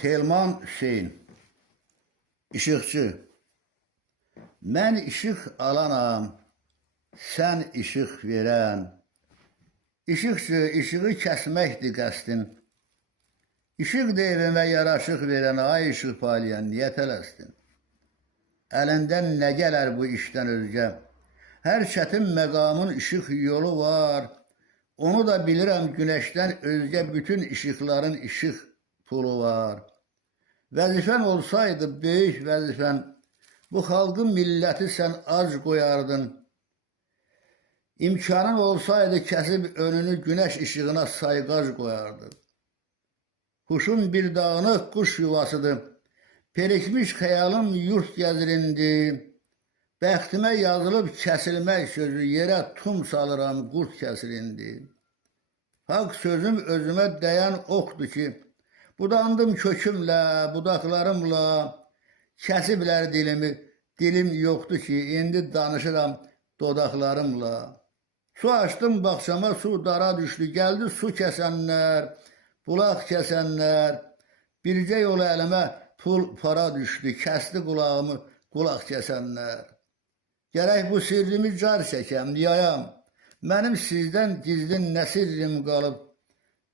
Telman Hüseyin, işıqçı. Mən işıq alanam, sən işıq verən. İşıqçı, işığı kəsməkdir qəsdin. İşıq evimə yaraşıq verən, ay işıq paylayan, niyə tələsdin? Əlindən nə gələr bu işdən özgə? Hər çətin məqamın işıq yolu var. Onu da bilirəm günəşdən özgə bütün işıqların işıq pulu var. Vəzifən olsaydı böyük vəzifən, bu xalqın milləti sən ac qoyardın. İmkanın olsaydı kəsib önünü günəş işığına sayqac qoyardın. Huşun bir dağınıq quş yuvasıdır, perikmiş xəyalım yurt gəzirindi. Bəxtimə yazılıb kəsilmək sözü, yerə tum salıram, qurt kəsilindi. Haqq sözüm özümə dəyən oxdur ki, budandım kökümlə, budaqlarımla, kəsiblər dilimi, dilim yoxdur ki, indi danışıram dodaqlarımla. Su açdım bağçama, su dara düşdü, gəldi su kəsənlər, bulaq kəsənlər, bircə yol əlimə pul para düşdü, kəsdi qulağımı qulaq kəsənlər. Gərək bu sirrimi car çəkəm, yayam, mənim sizdən gizlin nə sirrim qalıb,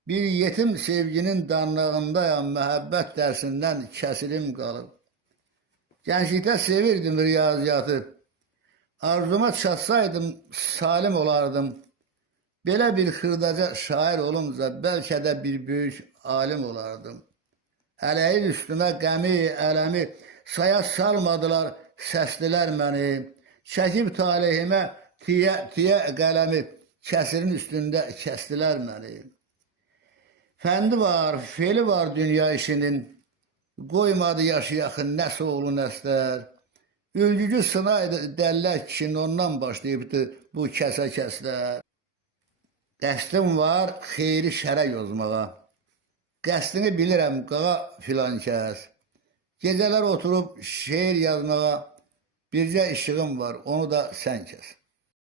bir yetim sevginin danlığındayam, məhəbbət dərsindən kəsilim qalıb. Gənclikdə sevirdim riyaziyatı, arzuma çatsaydım salim olardım. Belə bir xırdaca şair olunca bəlkə də bir böyük alim olardım. Ələyib üstümə qəmi, ələmi, saya salmadılar, səslilər məni. Çəkib talihimə tiyə qələmi, kəsirin üstündə kəsdilər məni. Fəndi var, feli var dünya işinin, qoymadı yaşayaqın nəsə oğlu nəslər. Ülgücü sınaydı dəllər kişinin, ondan başlayıbdı bu kəsə-kəslər. Qəsdim var xeyri şərə yozmağa, qəsdini bilirəm qağa filan kəs. Gecələr oturub şeir yazmağa, bircə işığım var, onu da sən kəs.